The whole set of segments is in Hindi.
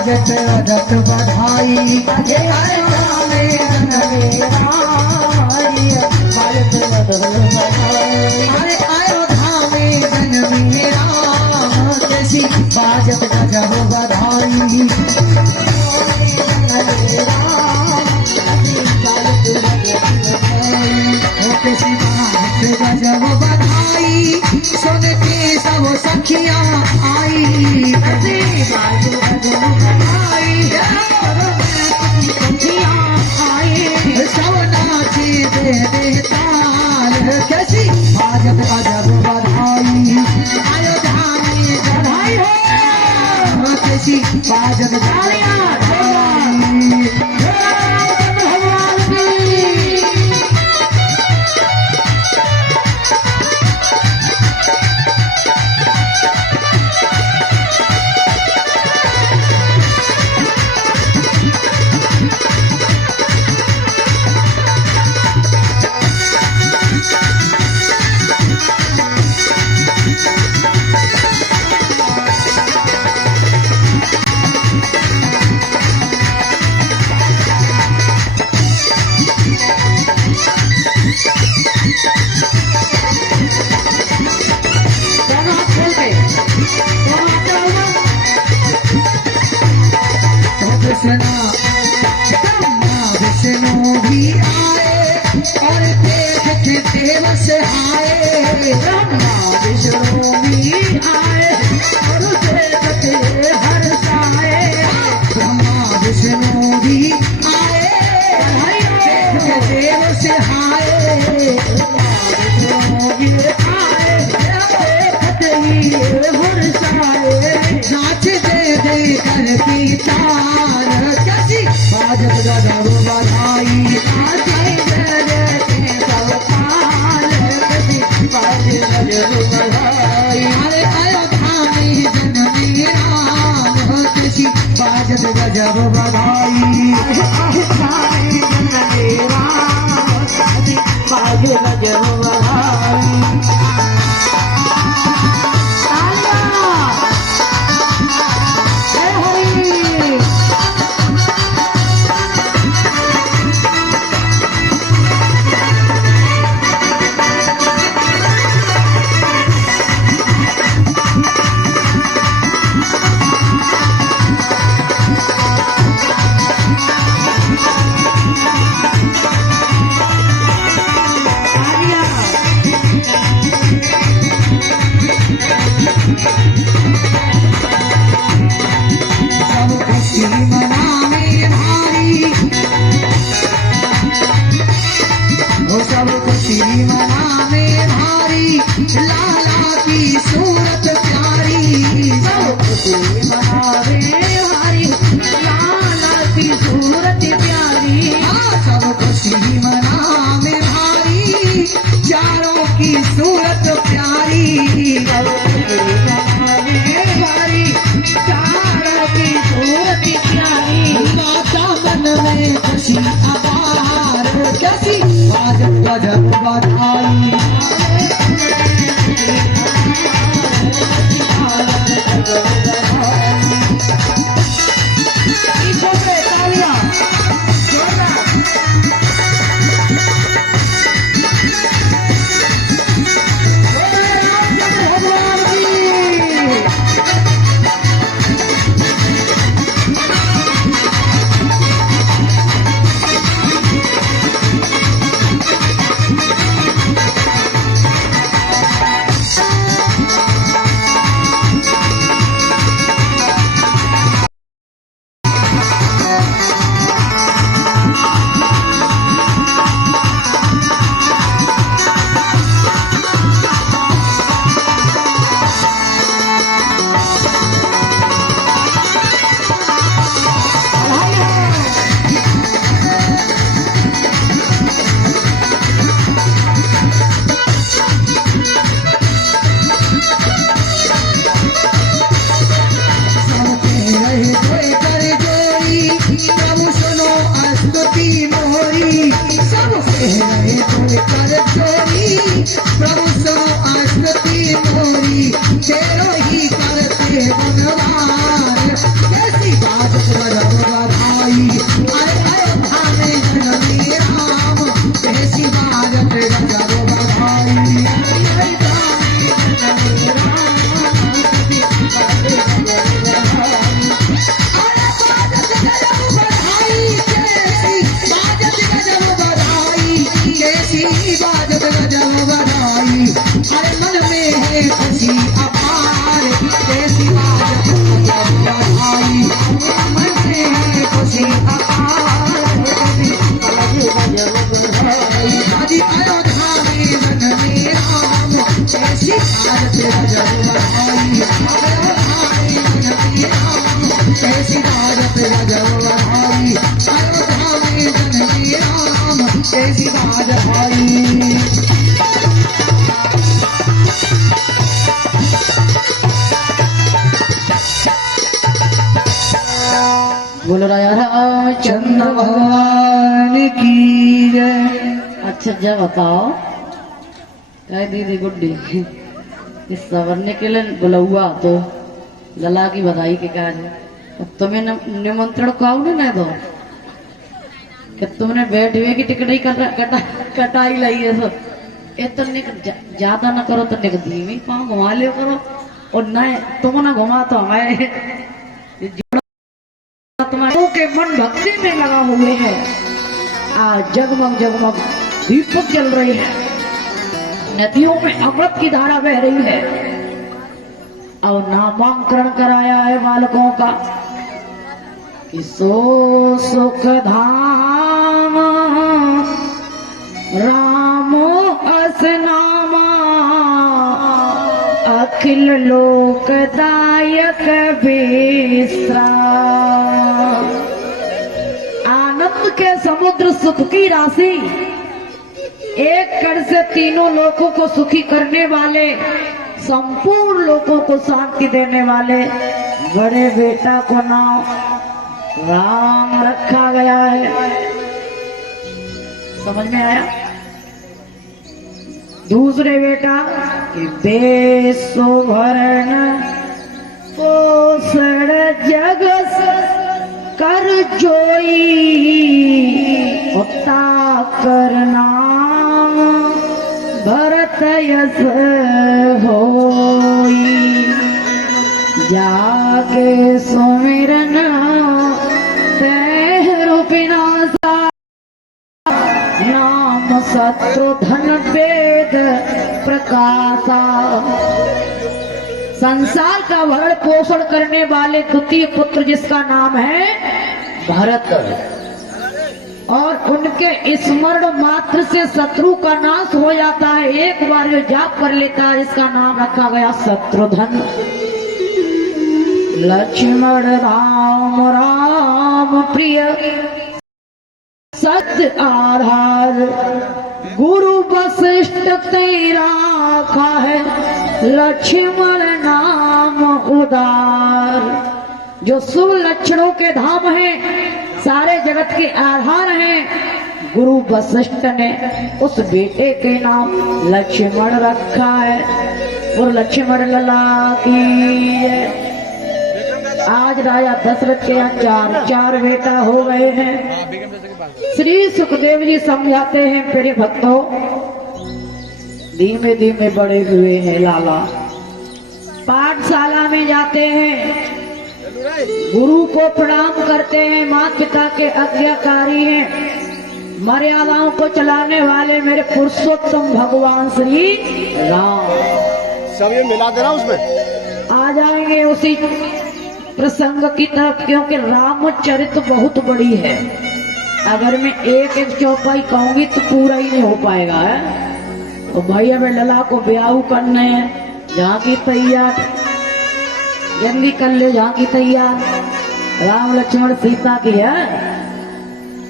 बाजत अदक बधाई ये अयोध्या में बाजत अदक बधाई अरे अयोध्या में जन्म राम कैसी बाजत गजब बधाई कैसी बाजत गजब बधाई सुन के सब सखियां आई सब नाची दे दे ताल कैसी बाजत गजब बधाई अयोध्या में बधाई हो कैसी बाजत तालियां विष्णु भी आए और देख के देव से आए ब्रह्मा विष्णु भी आए और देख के हर्षाए ब्रह्मा विष्णु भी आए देख के देव से आए विष्णु भी आए देखते ही हर्षाए नाच दे दे करती तार कैसी बाजत गजब बधाई आते जगते सब ताल कैसी बाजत गजब बधाई अरे अयोध्या में जन्म राम कैसी बाजत गजब बधाई अयोध्या में जन्म राम कैसी बाजत गजब बधाई लाला की सूरत प्यारी सब खुशी मनावे भारी लाला की सूरत प्यारी सब खुशी मनावे भारी चारों की सूरत प्यारी सब खुशी मनावे भारी चारों की सूरत प्यारी माता मन में खुशी अपार कैसी बाजत गजब बधाई ऐसी बात गजब भाई अयोध्या में जननी राम ऐसी बात भाई। बोल राया रामचंद्र भगवान की जय। अच्छा जब बताओ कह दीदी गुड्डी इस सवरने के लिए बोला हुआ तो लला की बधाई के काज है। अब तुम्हें निमंत्रण काऊ ना दो कि तुमने बैठवे की टिकट ही कटाई लाई है सब। ये तो ज्यादा ना करो तो निक धीमी पाँव घुमा लियो करो और न तुम ना घुमा तो हमारे तुम्हारे के मन भक्ति में लगा हुए हैं। आज जगमग जगमग दीपक जल रहे हैं, नदियों में अमृत की धारा बह रही है और नामांकन कराया है बालकों का कि सो सुख धाम रामो असनामा अखिल लोकदायक विश्राम। आनंद के समुद्र सुख की राशि, एक कण से तीनों लोगों को सुखी करने वाले, संपूर्ण लोगों को शांति देने वाले बड़े बेटा को नाम राम रखा गया है। समझ में आया? दूसरे बेटा कि बेसुवर्ण पोषण जग कर जोई उता करना भरत यस होई। जाके सुमिरन तैरु विनाशा नाम शत्रुधन वेद प्रकाशा। संसार का भरण पोषण करने वाले द्वितीय पुत्र जिसका नाम है भरत, और उनके स्मरण मात्र से शत्रु का नाश हो जाता है। एक बार जो जाप कर लेता है इसका नाम रखा गया शत्रुधन। लक्ष्मण राम राम प्रिय सत्य आधार गुरु वशिष्ठ तेरा खा है लक्ष्मण नाम उदार। जो शुभ लक्षणों के धाम है, सारे जगत के आधार हैं, गुरु वशिष्ठ ने उस बेटे के नाम लक्ष्मण रखा है। और लक्ष्मण लला की है। आज राजा दशरथ के यहाँ चार बेटा हो गए हैं। श्री सुखदेव जी समझाते हैं मेरे भक्तों, धीमे धीमे बड़े हुए हैं लाला, पाठशाला में जाते हैं, गुरु को प्रणाम करते हैं, माता पिता के आज्ञाकारी हैं, मर्यादाओं को चलाने वाले मेरे पुरुषोत्तम भगवान श्री राम। सब ये मिला देना उसमें आ जाएंगे उसी प्रसंग की तरफ, क्योंकि रामचरित बहुत बड़ी है। अगर मैं एक एक चौपाई कहूंगी तो पूरा ही नहीं हो पाएगा है। तो भैया मैं लला को ब्याह करने हैं, जहाँ की तैयार जल्दी कर ले, जहाँ की तैयार राम लक्ष्मण सीता की है।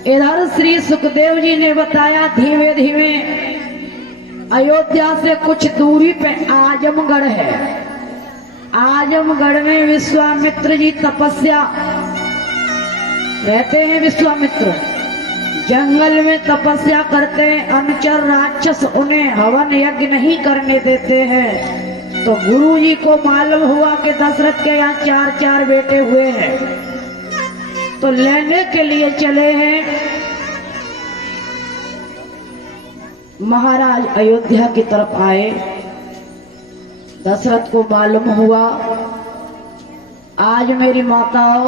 इधर श्री सुखदेव जी ने बताया धीमे धीमे अयोध्या से कुछ दूरी पे आजमगढ़ है। आजमगढ़ में विश्वामित्र जी तपस्या रहते हैं। विश्वामित्र जंगल में तपस्या करते हैं, अनुचर राक्षस उन्हें हवन यज्ञ नहीं करने देते हैं। तो गुरु जी को मालूम हुआ कि दशरथ के यहाँ चार बेटे हुए हैं, तो लेने के लिए चले हैं। महाराज अयोध्या की तरफ आए। दशरथ को मालूम हुआ आज मेरी माताओं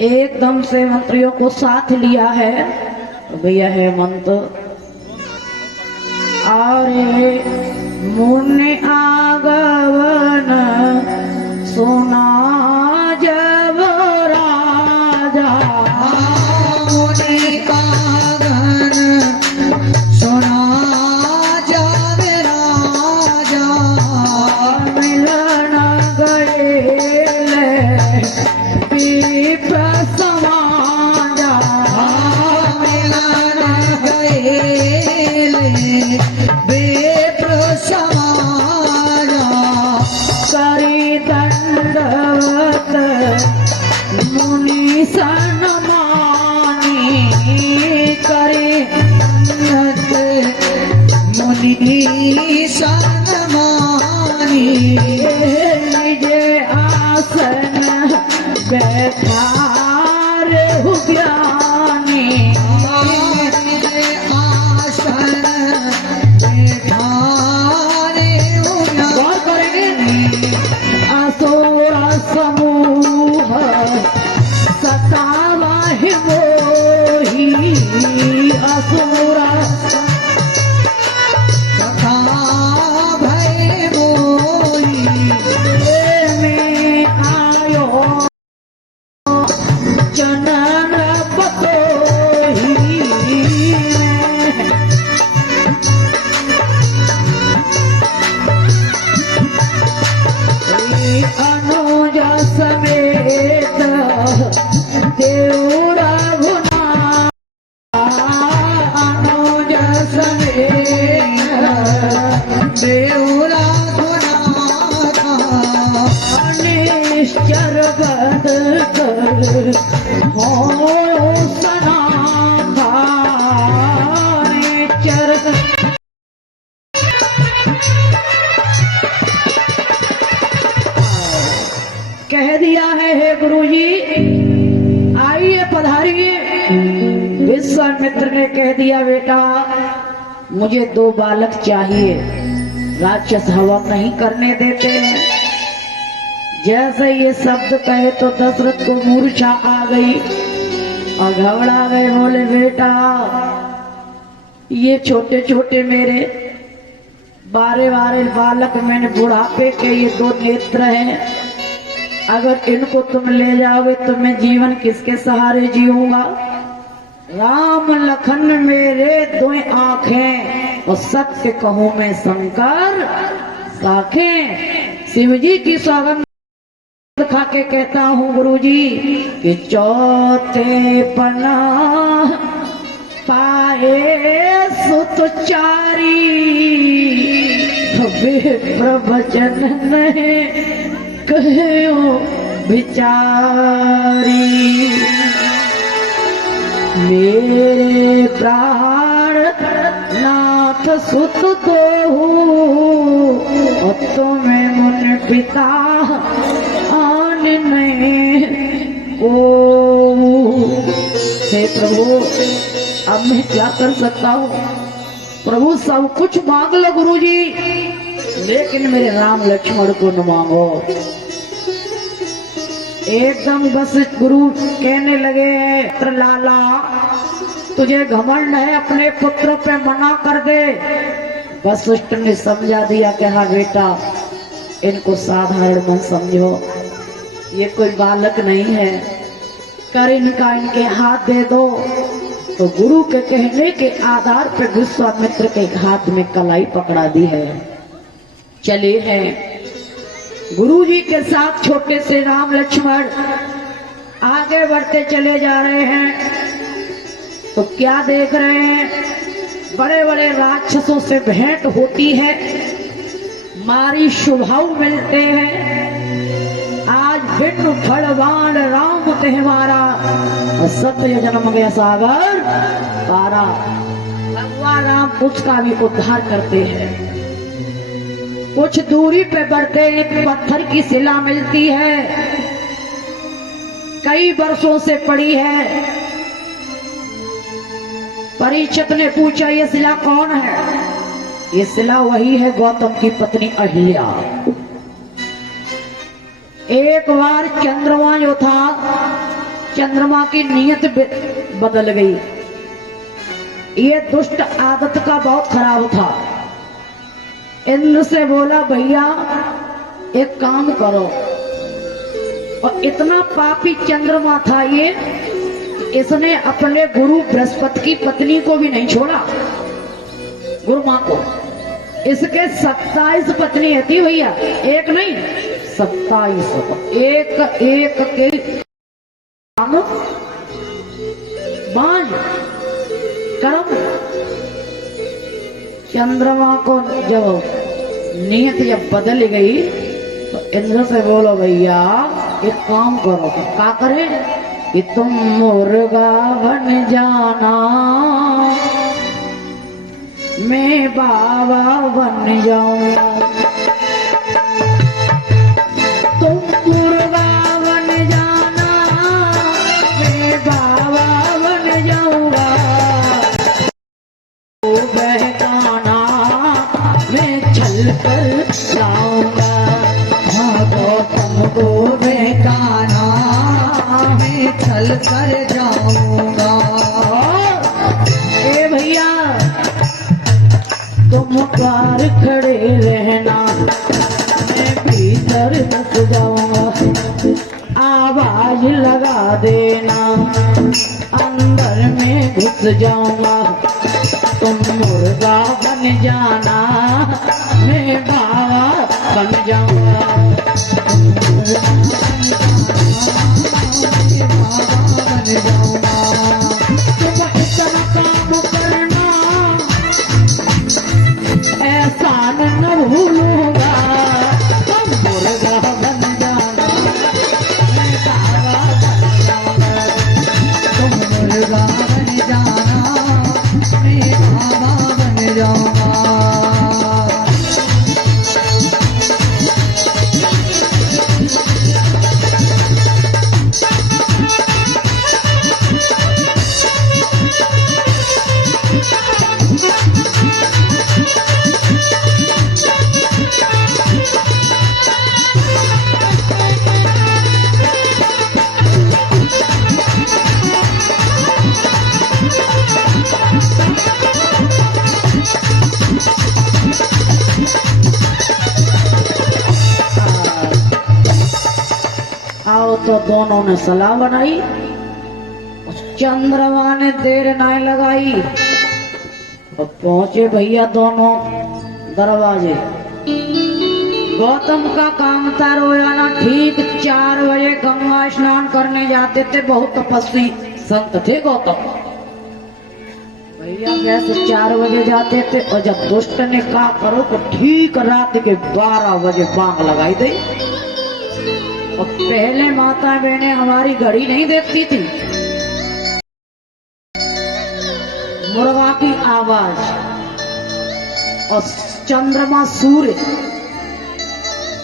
एकदम से मंत्रियों को साथ लिया है। तो भैया हेमंत अरे मुनि आगवन सुना जब राजा, मुनि आगन सुना जब राजा, मिलन गए मुनि सन्मानी करे मुनि सन्मानी निजे आसन बैठार हु ज्ञानी आसन बैठारे गौर करेंगे असुर समूह सतावाहि मोही असुर कथा भय मोही में आयो जनन बतोही अनुज समेत देवरा गुना अनुज समेत देवरा गुना निश्चर बद कर हो सना निश्चर कह दिया है हे गुरुजी आइए पधारिए। विश्वामित्र ने कह दिया बेटा मुझे 2 बालक चाहिए, राक्षस हवन नहीं करने देते हैं। जैसे ये शब्द कहे तो दशरथ को मूर्छा आ गई और घबरा गए। बोले बेटा ये छोटे छोटे मेरे 12 बालक मैंने बुढ़ापे के ये 2 नेत्र हैं, अगर इनको तुम ले जाओगे तो मैं जीवन किसके सहारे जीऊंगा। राम लखन मेरे 2 आंखें और सत्य कहूं मैं शंकर साखें। शिव जी की सौगंध खा के कहता हूँ गुरुजी कि चौथे पना पाए सुत चारी प्रवचन नहीं कहो बिचारी। मेरे प्राण नाथ सुत दो और तुम्हें मुन पिता आन नहीं ओ। हे प्रभु अब मैं क्या कर सकता हूँ। प्रभु सब कुछ मांग लो गुरुजी, लेकिन मेरे राम लक्ष्मण को न मांगो। एकदम बस गुरु कहने लगे पुत्र लाला तुझे घमंड है अपने पुत्र पे मना कर दे। वशिष्ठ ने समझा दिया कि हाँ बेटा इनको साधारण मत समझो, ये कोई बालक नहीं है, कर इनका इनके हाथ दे दो। तो गुरु के कहने के आधार पर विश्वामित्र के हाथ में कलाई पकड़ा दी है। चले हैं गुरु जी के साथ छोटे से राम लक्ष्मण आगे बढ़ते चले जा रहे हैं। तो क्या देख रहे हैं, बड़े बड़े राक्षसों से भेंट होती है, मारी शुभाव मिलते हैं। आज भिन्न फड़वान राम तेहमारा सत्य जन्म गया सागर पारा। भगवान राम उसका भी उद्धार करते हैं। कुछ दूरी पे बढ़ते एक पत्थर की शिला मिलती है, कई वर्षों से पड़ी है। परीक्षित ने पूछा ये शिला कौन है। ये शिला वही है गौतम की पत्नी अहिल्या। एक बार चंद्रमा जो था, चंद्रमा की नीयत बदल गई। ये दुष्ट आदत का बहुत खराब था। इंद्र से बोला भैया एक काम करो, और इतना पापी चंद्रमा था ये, इसने अपने गुरु बृहस्पति की पत्नी को भी नहीं छोड़ा, गुरु मां को। इसके 27 पत्नी थी भैया, एक नहीं 27। एक एक के बांझ कर्म। चंद्रमा को जब नियत जब बदल गई तो इंद्र से बोलो भैया एक काम करो, क्या करे कि तुम मुर्गा बन जाना, मैं बाबा बन जाऊंगा। तुम मुर्गा बन जाना, मैं बाबा बन जाऊंगा। तो बहकाना मैं चल कर लाऊंगा। हाँ गौतम को बहकाना मैं चल कर जाऊंगा। ए भैया तुम बाहर खड़े रहना, मैं भीतर घुस जाऊंगा। आवाज लगा देना, अंदर में घुस जाऊंगा। तुम मुर्गा बन जाना, मैं बाबा बन जाऊंगा। बन जाऊंगा। तुम इतना काम करना, एहसान न भूलूंगा। तुम मुर्गा बन जाना, मैं बाबा बन जाऊंगा। तुम मुर्गा बन जाना, मैं बाबा बन जाऊंगा। आओ तो दोनों ने सलाह बनाई। उस चंद्रमा ने देर नहीं लगाई और पहुंचे भैया दोनों दरवाजे। गौतम का काम था रोजाना ठीक 4 बजे गंगा स्नान करने जाते थे। बहुत तपस्वी संत थे गौतम भैया। वैसे 4 बजे जाते थे और जब दुष्ट ने कहा करो तो ठीक रात के 12 बजे बांग लगाई दे। और पहले माता बहनें हमारी घड़ी नहीं देखती थी, मुर्गा की आवाज और चंद्रमा सूर्य।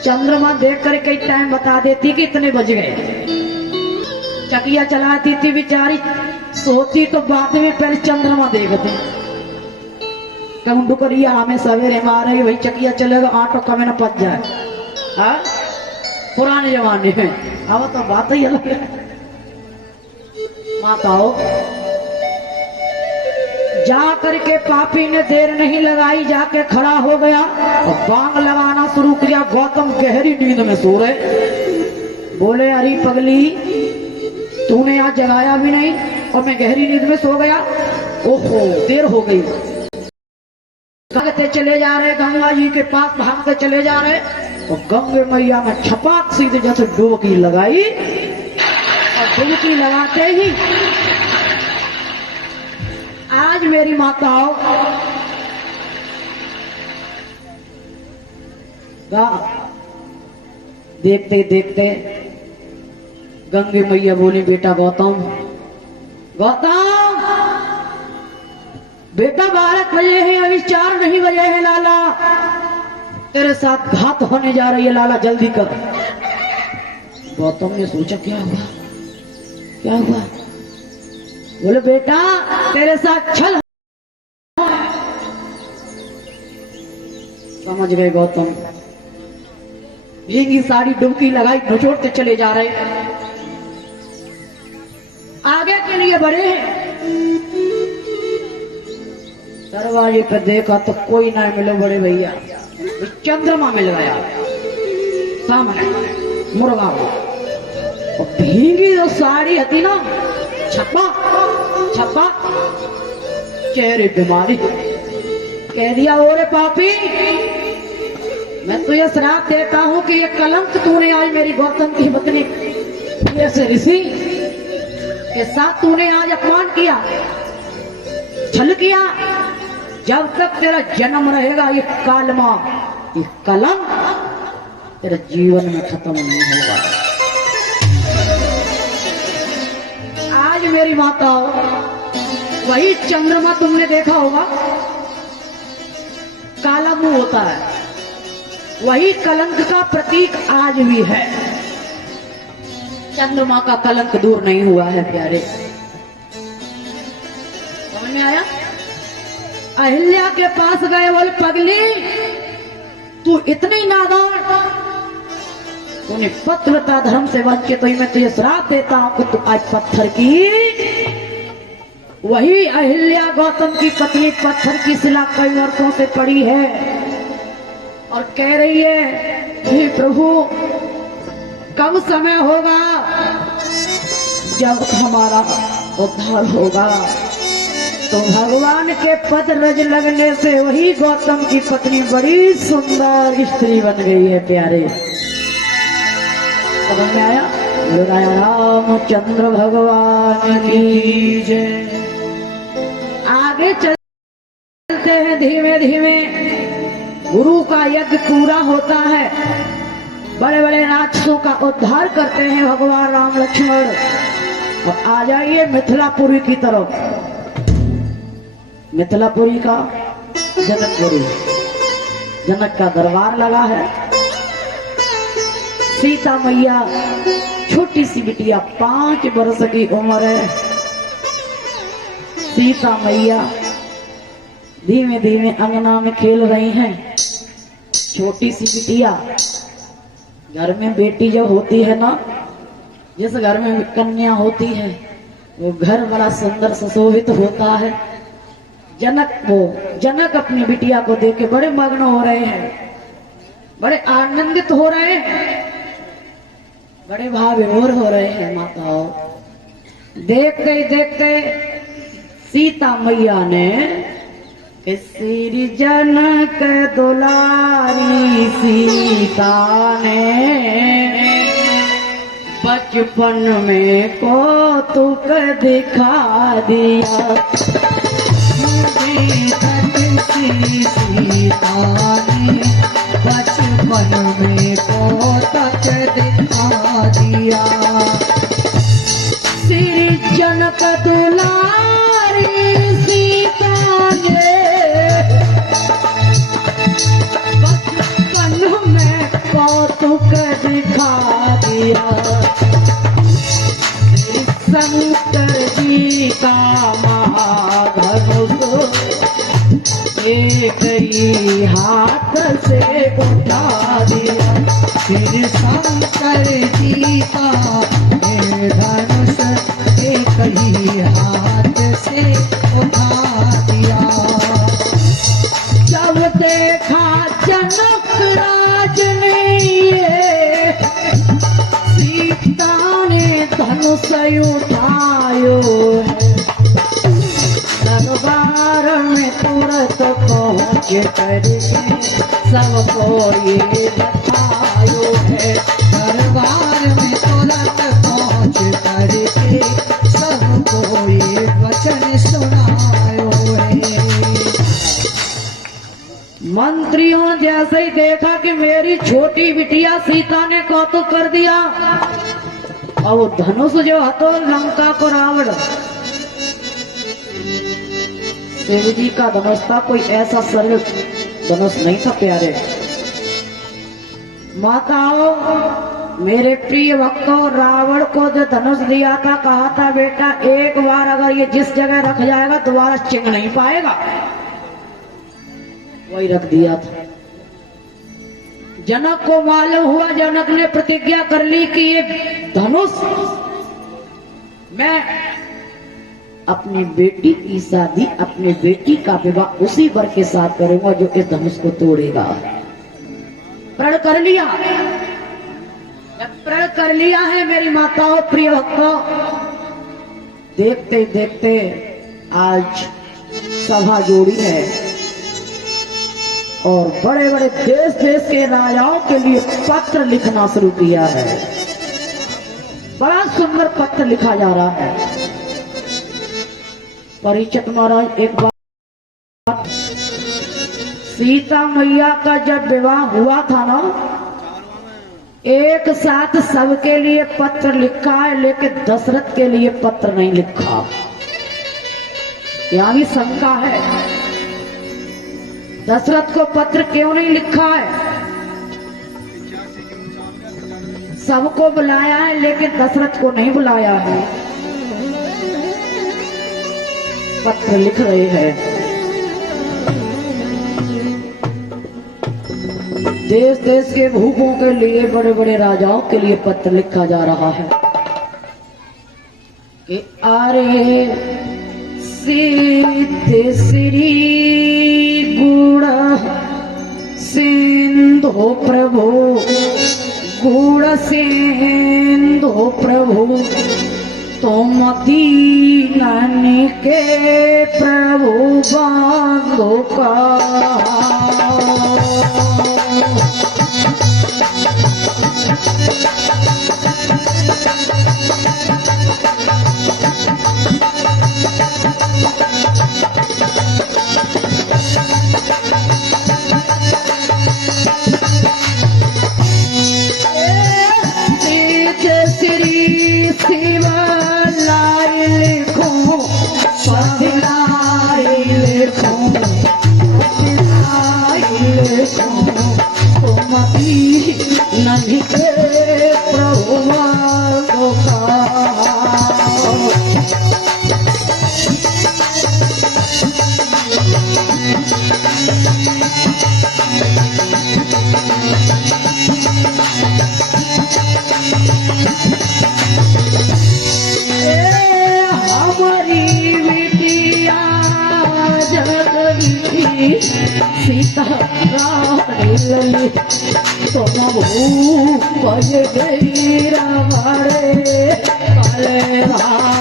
चंद्रमा देख कर कई टाइम बता देती कि इतने बज गए। चकिया चलाती थी बेचारी, सोती तो बाद में पहले चंद्रमा देखते। कंडू करिया हमें सवेरे मारे भाई चकिया चलेगा आटो कमे न पच जाए। हाँ पुराने जमाने में। अब तो बात ही अलग है। माताओं जा करके पापी ने देर नहीं लगाई, जाके खड़ा हो गया और बांग लगाना शुरू किया। गौतम गहरी नींद में सो रहे। बोले अरे पगली तूने आज जगाया भी नहीं और मैं गहरी नींद में सो गया। ओहो देर हो गई। भागते चले जा रहे, गंगा जी के पास भागते चले जा रहे और गंगे मैया में छपाक सीधे जैसे डुबकी लगाई। और डुबकी लगाते ही आज मेरी माताओं देखते देखते गंगे मैया बोली बेटा गौतम, गौतम बेटा 12 बजे हैं, अभी 4 नहीं बजे हैं। लाला तेरे साथ घात होने जा रही है, लाला जल्दी कर। गौतम ने सोचा क्या हुआ क्या हुआ। बोले बेटा तेरे साथ छल। समझ गए गौतम। भीगी साड़ी डुबकी लगाई, निचोड़ते चले जा रहे। आगे के लिए बढ़े। दरवाजे पे देखा तो कोई ना मिले बड़े भैया। चंद्रमा मिल गया सामने मुर्गा को। और भीगी जो साड़ी थी ना, छपा छपा चेहरे बीमारी। कह दिया ओरे पापी मैं तुझे श्राप देता हूं कि ये कलंक तूने आज मेरी गौतम की पत्नी ऐसे ऋषि के साथ तूने आज अपमान किया, छल किया। जब तक तेरा जन्म रहेगा ये कालमा, ये कलंक तेरे जीवन में खत्म नहीं होगा। मेरी माताओं, वही चंद्रमा तुमने देखा होगा, काला मुंह होता है, वही कलंक का प्रतीक आज भी है। चंद्रमा का कलंक दूर नहीं हुआ है प्यारे। समझ में आया? अहिल्या के पास गए, बोले पगली तू इतनी नादान, तूने पतिव्रता धर्म से वंचित हुई, मैं तुझे श्राप देता हूं कि तू आज पत्थर की, वही अहिल्या गौतम की पत्नी पत्थर की शिला कई वर्षों से पड़ी है और कह रही है हे प्रभु कब समय होगा जब हमारा उद्धार होगा। तो भगवान के पद रज लगने से वही गौतम की पत्नी बड़ी सुंदर स्त्री बन गई है प्यारे। समझ में आया? रामचंद्र भगवान की जय। आगे चलते हैं धीमे धीमे, गुरु का यज्ञ पूरा होता है, बड़े बड़े राक्षसों का उद्धार करते हैं भगवान राम लक्ष्मण। और आ जाइए मिथिलापुरी की तरफ। मिथिलापुरी का जनकपुरी, जनक का दरबार लगा है। सीता मैया छोटी सी बिटिया, 5 वर्ष की उम्र है। सीता मैया धीमे धीमे अंगना में खेल रही हैं। छोटी सी बिटिया, घर में बेटी जब होती है ना, जिस घर में कन्या होती है वो घर बड़ा सुंदर सुशोभित होता है। जनक अपनी बिटिया को देख के बड़े मग्न हो रहे हैं, बड़े आनंदित हो रहे हैं, बड़े भाव विभोर हो रहे हैं। माताओं देखते देखते सीता मैया ने श्री जनक दुलारी सीता ने बचपन में कौतुक दिखा दिया। सीता ने बचपन में कौतुक दिखा दिया। श्री जनक दुलारी सीता ने बचपन में कौतुक दिखा दिया। शंकर जी का महाधनुष एक ही हाथ से उठा दिया। फिर शंकर जी का धनुष एक ही हाथ से उठा दिया। जब देखा जनक राज ने सीता ने धनुष उठायो है, दरबार में तुरंत पहुँच करके सबको ये बतायो है। दरबार में तुरंत पहुँच करके सबको ये वचन सुनायो है। मंत्रियों जैसे ही देखा कि मेरी छोटी बिटिया सीता ने कौतुक कर दिया, और वो धनुष जो हतो लंका को रावण, देवी जी का धनुष था, कोई ऐसा सरल धनुष नहीं था प्यारे। माताओं मेरे प्रिय भक्तों, रावण को जो धनुष दिया था, कहा था बेटा एक बार अगर ये जिस जगह रख जाएगा दोबारा चिंग नहीं पाएगा, वही रख दिया था। जनक को मालूम हुआ, जनक ने प्रतिज्ञा कर ली कि ये धनुष मैं अपनी बेटी की शादी, अपनी बेटी का विवाह उसी वर के साथ करूंगा जो इस धनुष को तोड़ेगा। प्रण कर लिया। जब प्रण कर लिया है मेरी माताओं प्रिय भक्तों, देखते देखते आज सभा जोड़ी है और बड़े बड़े देश देश के राजाओं के लिए पत्र लिखना शुरू किया है। बड़ा सुंदर पत्र लिखा जा रहा है। परीक्षित महाराज एक बार, सीता मैया का जब विवाह हुआ था ना, एक साथ सबके लिए पत्र लिखा है, लेकिन दशरथ के लिए पत्र नहीं लिखा। यानी शंका है, दशरथ को पत्र क्यों नहीं लिखा है? सबको बुलाया है लेकिन दशरथ को नहीं बुलाया है। पत्र लिख रहे हैं, देश देश के भूपों के लिए, बड़े बड़े राजाओं के लिए पत्र लिखा जा रहा है कि अरे सिद्ध श्री गुण सिंधु प्रभु, गुण सिंधु प्रभु, तुम दीनन के प्रभु बंधु का। नहीं के प्रभु हमारी बिटिया जगदीश सीता लली तुम भूप गई रमरे काले भारी।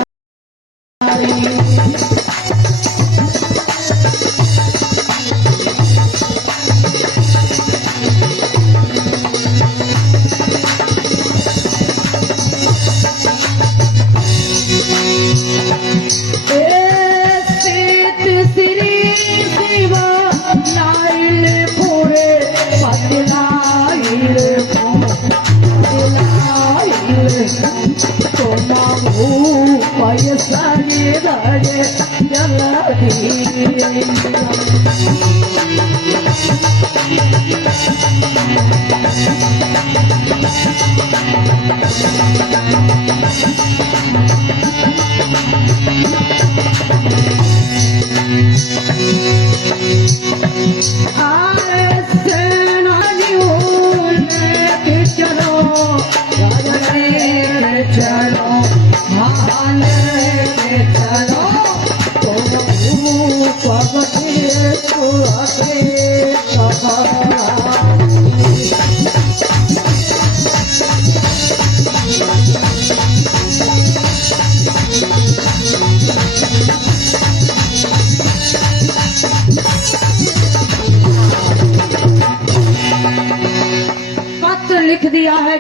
पत्र लिख दिया है।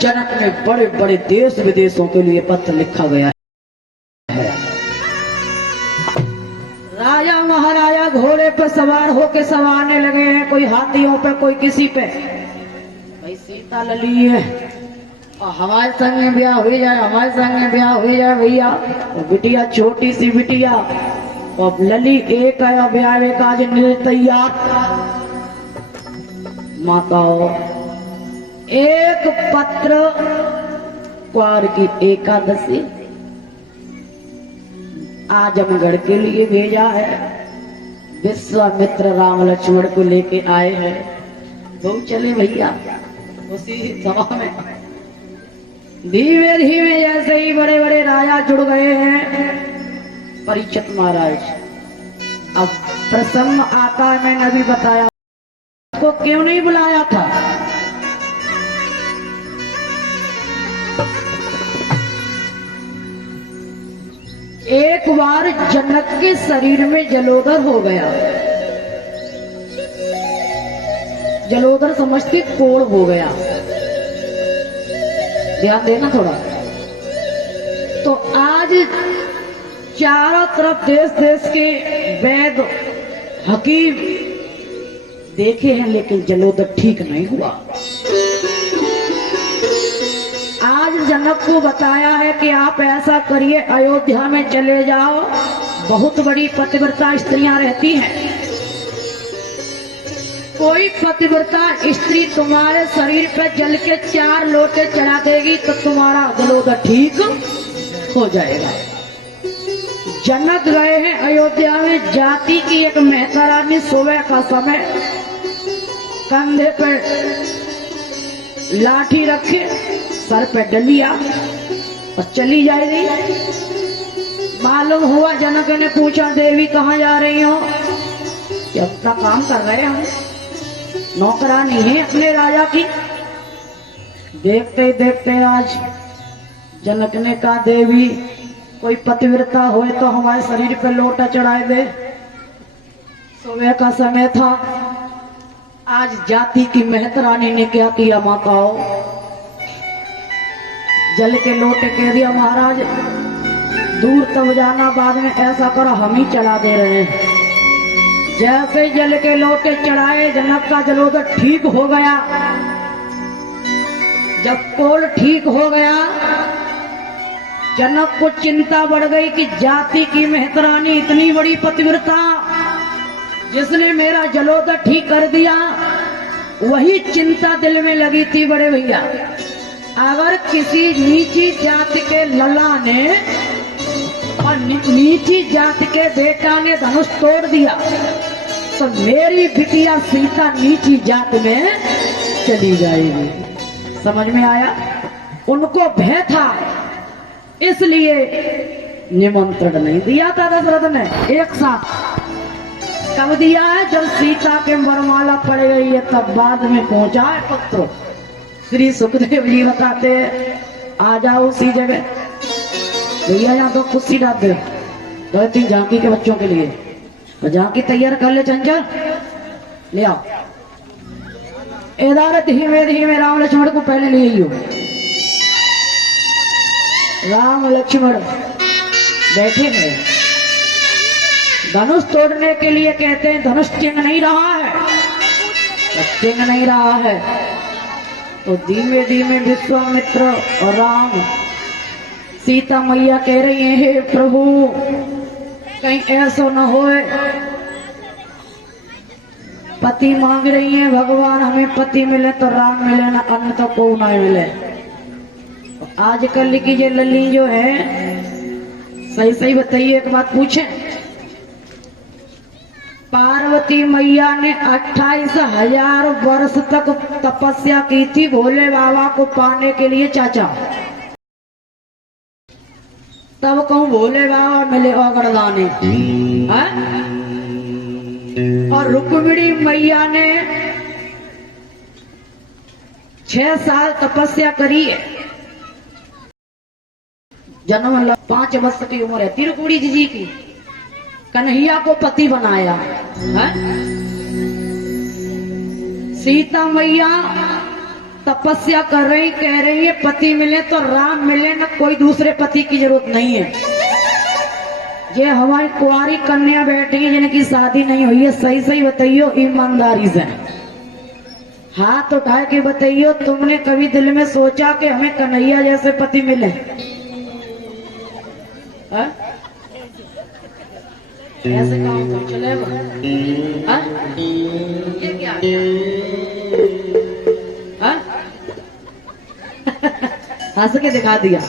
जनक में बड़े बड़े देश विदेशों के लिए पत्र लिखा गया है। राजा महाराजा घोड़े पर सवार होके सवारने लगे हैं, कोई हाथियों पे, कोई किसी पे। भाई सीता लली है और हमारे संग में ब्याह हो जाए, हमारे संग में ब्याह हो जाए भैया। और बिटिया छोटी सी बिटिया और लली एक है, ब्याह का तैयार। माताओं, एक पत्र क्वार की एकादशी आजमगढ़ के लिए भेजा है। विश्वामित्र राम लक्ष्मण को लेके आए हैं। बहु चले भैया उसी सभा में। धीमे धीमे जैसे ही बड़े बड़े राजा जुड़ गए हैं। परीक्षित महाराज, अब प्रसंग आता है, मैंने अभी बताया को क्यों नहीं बुलाया था। एक बार जनक के शरीर में जलोदर हो गया। जलोदर समझते कोड़ हो गया। ध्यान देना थोड़ा। तो आज चारों तरफ देश देश के वैद्य हकीम देखे हैं, लेकिन जलोदर ठीक नहीं हुआ। जनक को बताया है कि आप ऐसा करिए, अयोध्या में चले जाओ, बहुत बड़ी पतिव्रता स्त्रियां रहती हैं, कोई पतिव्रता स्त्री तुम्हारे शरीर पे जल के 4 लोटे चढ़ा देगी तो तुम्हारा जलोदर ठीक हो जाएगा। जनक गए हैं अयोध्या में, जाति की एक मेहता रानी सुबह का समय कंधे पर लाठी रखे, सर पे डलिया और चली जाएगी। मालूम हुआ, जनक ने पूछा देवी कहाँ जा रही हो? कि अपना काम कर रहे हम, नौकरानी है अपने राजा की। देखते ही देखते आज जनक ने कहा देवी कोई पतिव्रता हो तो हमारे शरीर पे लोटा चढ़ाए दे। सुबह का समय था, आज जाति की मेहता रानी ने क्या किया माताओं, जल के लोटे कह दिया महाराज दूर तब जाना, बाद में ऐसा करो हम ही चला दे रहे हैं। जैसे जल के लोटे चढ़ाए, जनक का जलोदर ठीक हो गया। जब कोल ठीक हो गया, जनक को चिंता बढ़ गई कि जाति की मेहता रानी इतनी बड़ी पतिव्रता जिसने मेरा जलोदर ठीक कर दिया, वही चिंता दिल में लगी थी बड़े भैया। अगर किसी नीची जाति के लला ने और नीची जाति के बेटा ने धनुष तोड़ दिया तो मेरी बिटिया सीता नीची जाति में चली जाएगी। समझ में आया? उनको भय था, इसलिए निमंत्रण नहीं दिया था दशरथ ने। एक साथ कब दिया है? जब सीता के वरमाला पड़ गई है तब बाद में पहुंचा है पुत्र। श्री सुखदेव जी बताते हैं आ जाओ उसी जगह भैया, यहाँ तो कुर्सी डाल दे 2-3 झांकी के बच्चों के लिए, तो झांकी तैयार कर ले चंचल, ले आओ। इधर धीमे धीमे राम लक्ष्मण को पहले ले आइयो। राम लक्ष्मण बैठे हैं, धनुष तोड़ने के लिए कहते हैं धनुष टिंग नहीं रहा है, टिंग नहीं रहा है। तो धीमे धीमे विश्वामित्र और राम सीता मैया कह रही है हे प्रभु कहीं ऐसा न होए, पति मांग रही है भगवान हमें पति मिले तो राम मिले, ना अन्य तो को ना मिले। आजकल की ये लल्ली जो है, सही सही बताइए, एक बात पूछे, पार्वती मैया ने 28,000 वर्ष तक तपस्या की थी भोले बाबा को पाने के लिए चाचा, तब कहूं भोले बाबा मिले औगड़दाने। और रुक्मिणी मैया ने 6 साल तपस्या करी है, जन्म 5 वर्ष की उम्र है रुक्मिणी जी की, कन्हैया को पति बनाया है? सीता मैया तपस्या कर रही, कह रही है पति मिले तो राम मिले, ना कोई दूसरे पति की जरूरत नहीं है। ये हमारी कुंवारी कन्या बैठी है जिनकी शादी नहीं हुई है, सही सही बताइयो ईमानदारी से हाथ उठा के बताइयो, तुमने कभी दिल में सोचा कि हमें कन्हैया जैसे पति मिले? है? ऐसे काम तो चलेगा? ये क्या हंस के दिखा दिया।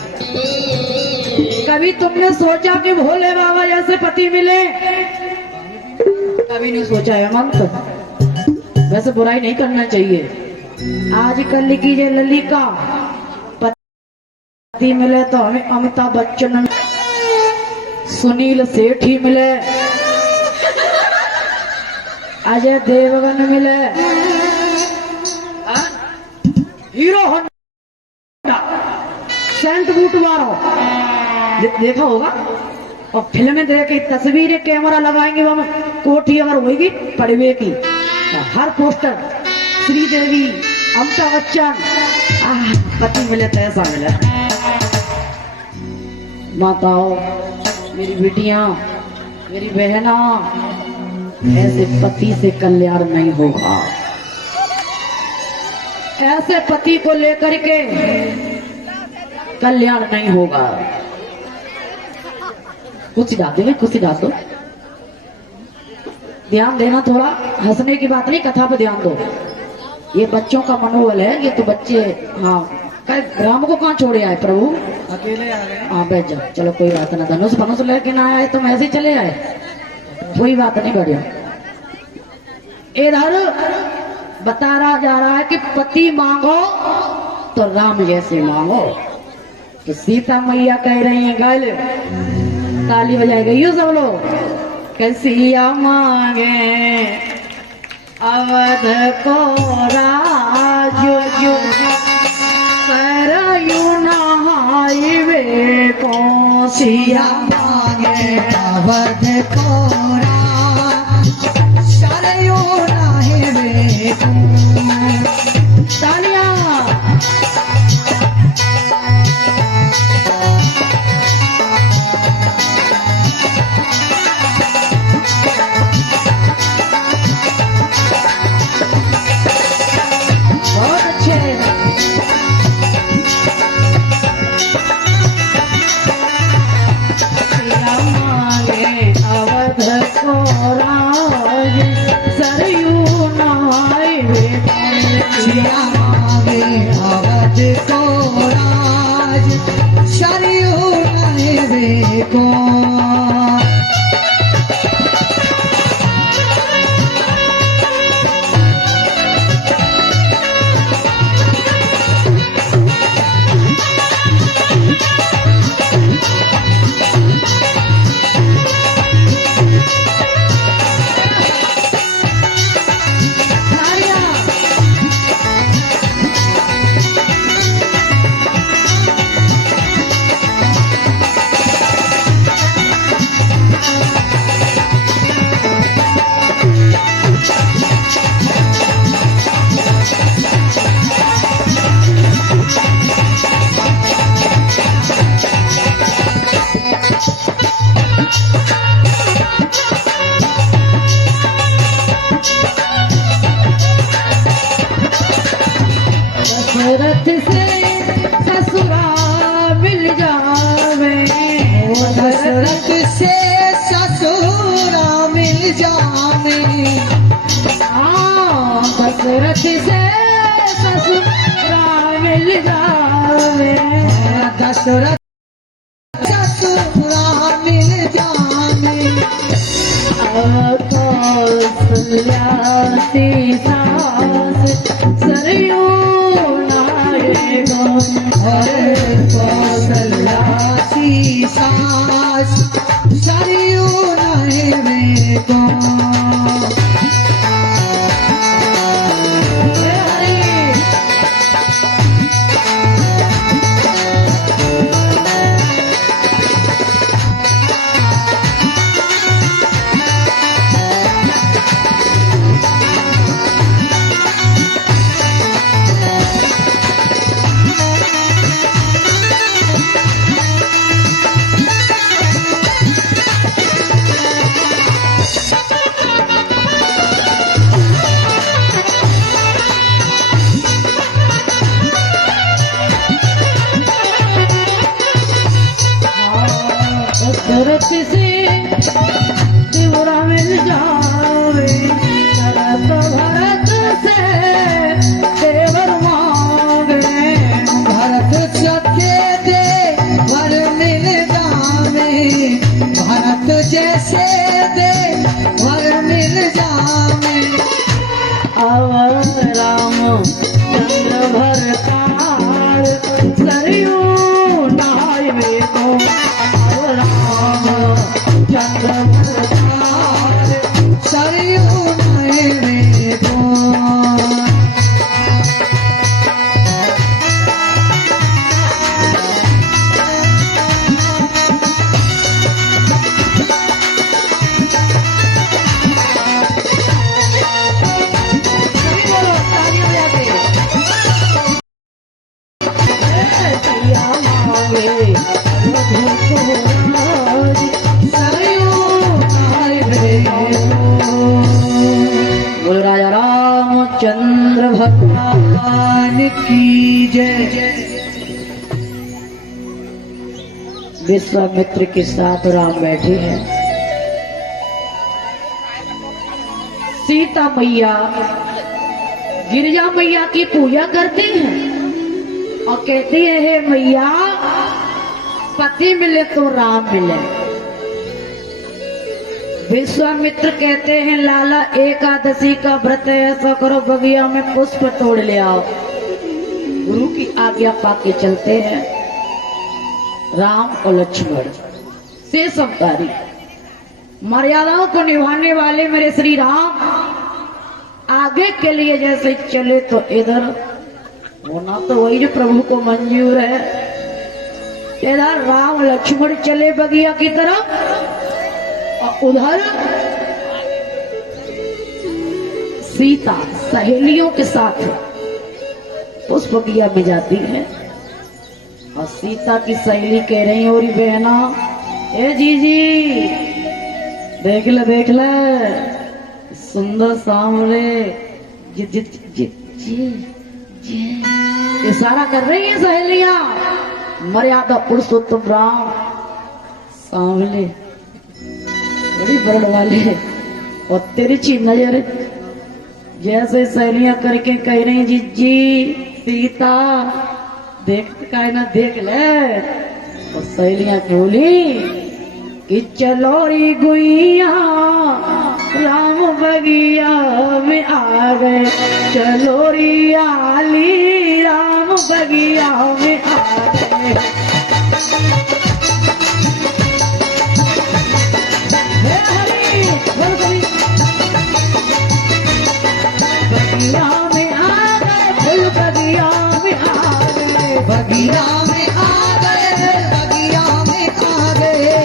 कभी तुमने सोचा कि भोले बाबा जैसे पति मिले? कभी नहीं सोचा है मंत। वैसे बुराई नहीं करना चाहिए। आजकल की ये ललिका पति मिले तो हमें अमिताभ बच्चन सुनील सेठी मिले, अजय देवगन मिले, हीरो होंडा सेंट बूट वालों देखा होगा। और फिल्में देखे तस्वीरें कैमरा लगाएंगे वहां कोठी अगर होगी पड़वे की, हर पोस्टर श्रीदेवी अमिताभ बच्चन, पति मिले तो ऐसा मिले। माताओं मेरी बेटियां मेरी बहना, ऐसे पति से कल्याण नहीं होगा। ऐसे पति को लेकर के कल्याण नहीं होगा। कुछ गा दो, कुछ गा दो, ध्यान देना थोड़ा, हंसने की बात नहीं, कथा पे ध्यान दो। ये बच्चों का मनोबल है, ये तो बच्चे। हाँ, राम को कहाँ छोड़े आए प्रभु? अकेले आ गए। हाँ बैठ जाओ, चलो कोई बात ना, धनुष फनुष लेके ना आए तुम ऐसे चले आए, कोई बात नहीं, बढ़िया। इधर बता रहा जा रहा है कि पति मांगो तो राम जैसे मांगो। तो सीता मैया कह रही है गल, ताली बजाएगा यू सब लोग, कैसिया मांगे अवध को राज, जो करयू नहाइवे को सिया मांगे अवध को सरयू नहाइवे को। तालियां। बहुत अच्छे। सिया मांगे अवध को राज, सरयू नहाइवे सिया मांगे अवध को राज सरयू नहाइवे को। दशरथ से ससुरा मिल जावे, दशरथ से ससुरा मिल जावे। हाँ, दशरथ से ससुरा मिल जावे, दशरथ ससुरा मिल जावे। कौशल्या सास सरयू नहाइवे कौशल्या सास सरयू नहाइवे को। दशरथ से देवरा मिल जावे, शरत भरत से देवर मांगे, भरत सखे देवर मिल जावे। भरत जैसे देवर मिल जावे। अवर राम चंद्र भर काल सरयू नहाइवे को। अवर राम चंद्र भर काल सरयू नहाइवे को। सिया मांगे अवध को राज, सरयू नहाइवे को। बोलो राजा रामचंद्र भगवान की जय। विश्वामित्र के साथ राम बैठे हैं। सीता मैया गिरिजा मैया की पूजा करती हैं और कहती है हे मैया, पति मिले तो राम मिले। विश्वामित्र कहते हैं लाला एकादशी का व्रत है, ऐसा करो बगिया में पुष्प तोड़ ले आओ। गुरु की आज्ञा पाके चलते हैं राम और लक्ष्मण से समकारी मर्यादाओं को निभाने वाले मेरे श्री राम आगे के लिए जैसे चले तो इधर होना तो वही जो प्रभु को मंजूर है। इधर राम लक्ष्मण चले बगिया की तरफ और उधर सीता सहेलियों के साथ उस बगिया में जाती है। और सीता की सहेली कह रही और बहना, ए जीजी देख ले सुंदर सामने जी जी जी जी जी इशारा कर रही है सहेलियां। मर्यादा पुरुषोत्तम राम सामने बड़ी बड़ वाले और तिरछी नजर जैसे सहेलियां करके कह रही जीजी सीता देख का ना देख ले। और सहेलियां बोली कि चलो री गुइया राम बगिया में आ गए, चलो री आली राम बगिया में आ गए। बगिया में आ गए, फूल बगिया में आ गए, बगिया में आ गए, बगिया में आ गए,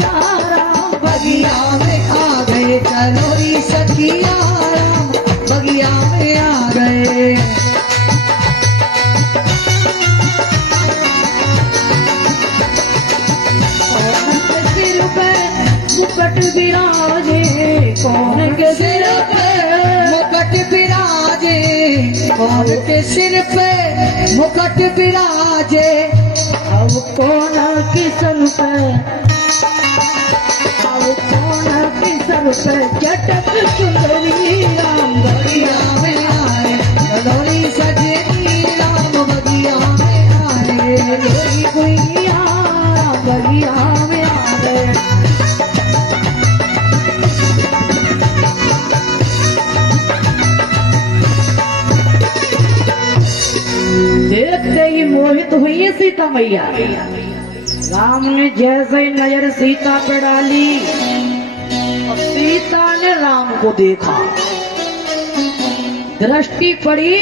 राम बगिया में आ गए, चलो री सखिया राम बगिया में आ गए। सिर पे मुकुट विराजे, कौन के सिर पे मुकुट विराजे, कौन के सिर पे मुकुट विराजे। अब कौन के सर पे, अब कौन के सर पे चटक सुंदरी राम बगिया में आए, चलोरी सजनी राम बगिया में आए, लोरी गुइया बगिया में आ गए। देखते ही मोहित हुई है सीता मैया। राम ने जैसे ही नजर सीता पे डाली और सीता ने राम को देखा, दृष्टि पड़ी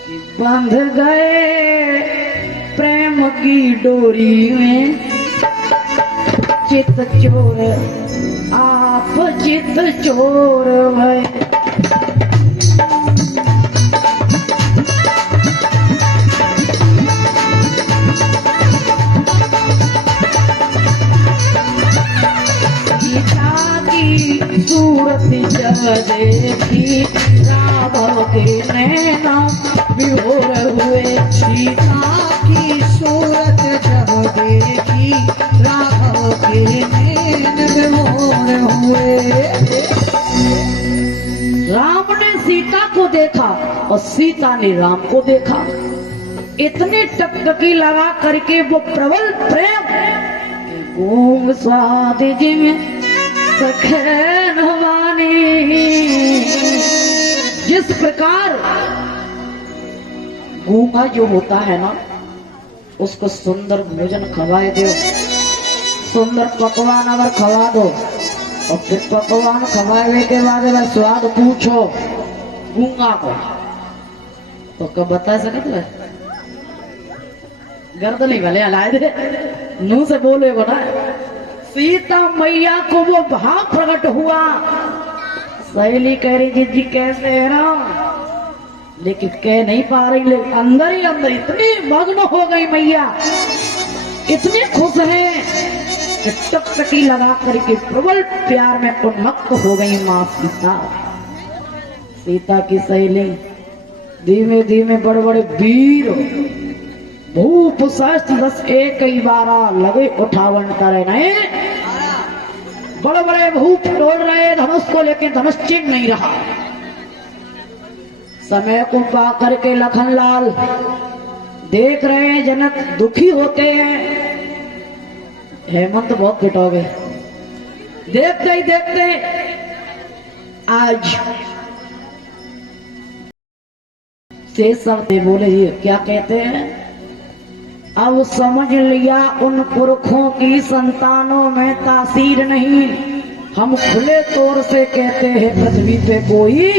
कि बंध गए प्रेम की डोरी में चित चोर, आप चित चोर भय। सूरत जब देखी राघव के नैना विभोर हुए, सीता की सूरत जब देखी राघव के नैन विभोर हुए। राम ने सीता को देखा और सीता ने राम को देखा। इतनी टकटकी लगा करके वो प्रबल प्रेम गूंग स्वाद जिमें सखैन वानी, जिस प्रकार गूंगा जो होता है ना उसको सुंदर भोजन खवाए दो, सुंदर पकवान अगर खवा दो और फिर पकवान खवाए के बाद अगर स्वाद पूछो गूंगा को तो कब बता सकते है? गर्दन नहीं भले हलाए दे, मुंह से बोले बना। सीता मैया को वो भाव प्रकट हुआ। सहेली कह रही जीजी कैसे है राम, लेकिन कह नहीं पा रही, लेकिन अंदर ही अंदर इतनी मग्न हो गई मैया, इतनी खुश है कि टकटकी लगा करके प्रबल प्यार में उन्मत्त हो गई माँ सीता। सीता की सहेली धीमे धीमे बड़े बड़े वीर भूप सहस्त्र 10 एक कई 12 लगे 58 तरह नहीं। बड़े बड़े भूप तोड़ रहे धनुष को, लेकिन धनुष चिन्ह नहीं रहा। समय को पा करके लखनलाल देख रहे हैं, जनक दुखी होते हैं। हेमंत बहुत पिटोगे। देखते ही देखते आज शेष शब्द बोले, ये क्या कहते हैं, अब समझ लिया उन पुरखों की संतानों में तासीर नहीं। हम खुले तौर से कहते हैं पृथ्वी पे कोई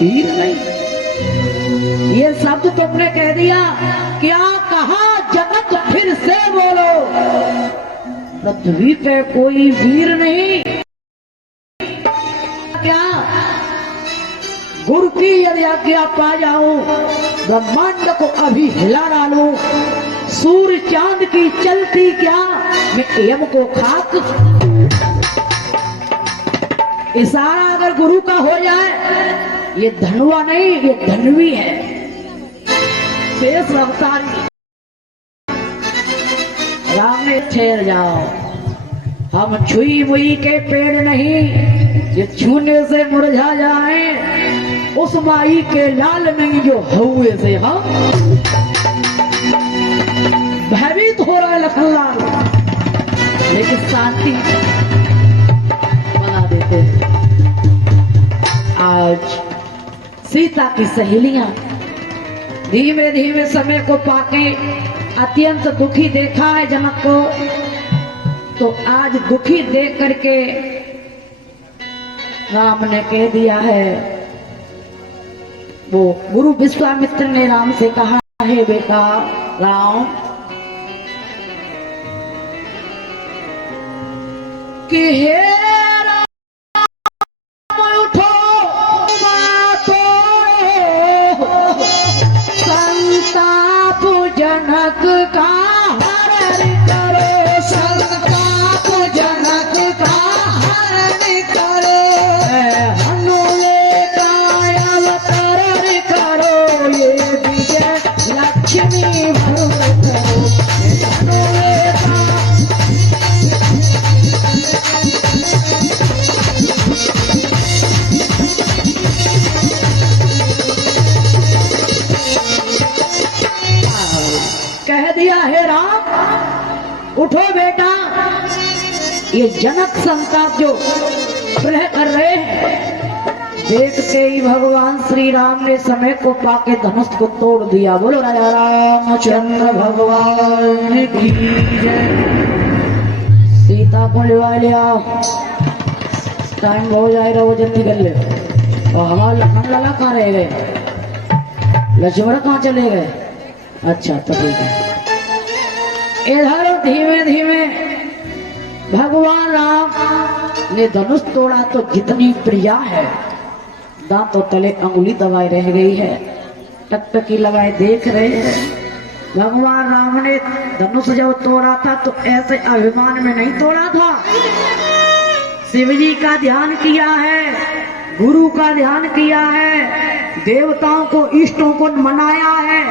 वीर नहीं। ये शब्द तुमने कह दिया, क्या कहा जनक, फिर से बोलो। पृथ्वी पे कोई वीर नहीं। क्या गुरु की यदि आज्ञा पा जाऊं, ब्रह्मांड को अभी हिला डालूं। सूर्य चांद की चलती क्या, मैं एम को खाक। इशारा अगर गुरु का हो जाए, ये धनुआ नहीं, ये धनवी है। शेष रफ्तारी। राम ने ठहर जाओ, हम छुई मुई के पेड़ नहीं, ये छूने से मुरझा जाए। उस माई के लाल नहीं जो हुए से हम। भयभीत हो रहा है लखनलाल, लेकिन शांति बना देते हैं। आज सीता की सहेलियां धीमे धीमे समय को पाके अत्यंत दुखी देखा है जनक को, तो आज दुखी देख करके राम ने कह दिया है, वो गुरु विश्वामित्र ने राम से कहा है, बेटा राम कि हे जनक का हरण करो, संताप जनक का हरण करो। हनुले का अवतरण करो, ये विजय लक्ष्मी भर करो। हनुले का कह दिया है राम, उठो बेटा। ये जनक संताप जो प्रलय कर रहे हैं, देखते ही भगवान श्री राम ने समय को पाके धनुष को तोड़ दिया। बोलो राजा रामचंद्र भगवान की जय। सीता को लिवा लिया, टाइम हो जाएगा, वो जल्दी कर ले। और हमारा लखन लाला कहाँ रह गए, लक्ष्मण कहाँ चले गए? अच्छा तो ठीक है। इधर धीमे धीमे भगवान राम ने धनुष तोड़ा, तो जितनी प्रिया है दांतों तले अंगुली दबाए रह गई है, टकटकी लगाए देख रहे हैं। भगवान राम ने धनुष जब तोड़ा था तो ऐसे अभिमान में नहीं तोड़ा था। शिव जी का ध्यान किया है, गुरु का ध्यान किया है, देवताओं को इष्टों को मनाया है,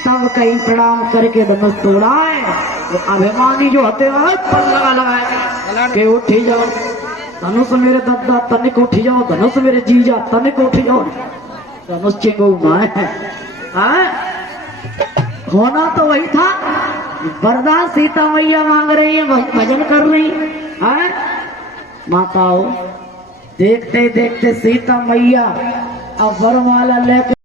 तब कहीं प्रणाम करके धनुष तोड़ा है। वो अभिमानी जो होते हैं लगाए के उठी जाओ, धनुष मेरे दद्दा तनिक उठी जाओ, धनुष मेरे जीजा तनिक उठी जाओ, धनुष चिंगो माए होना तो वही था। वरदान सीता मैया मांग रही है, भजन कर रही है। माताओं देखते देखते सीता मैया अब वरमाला लेकर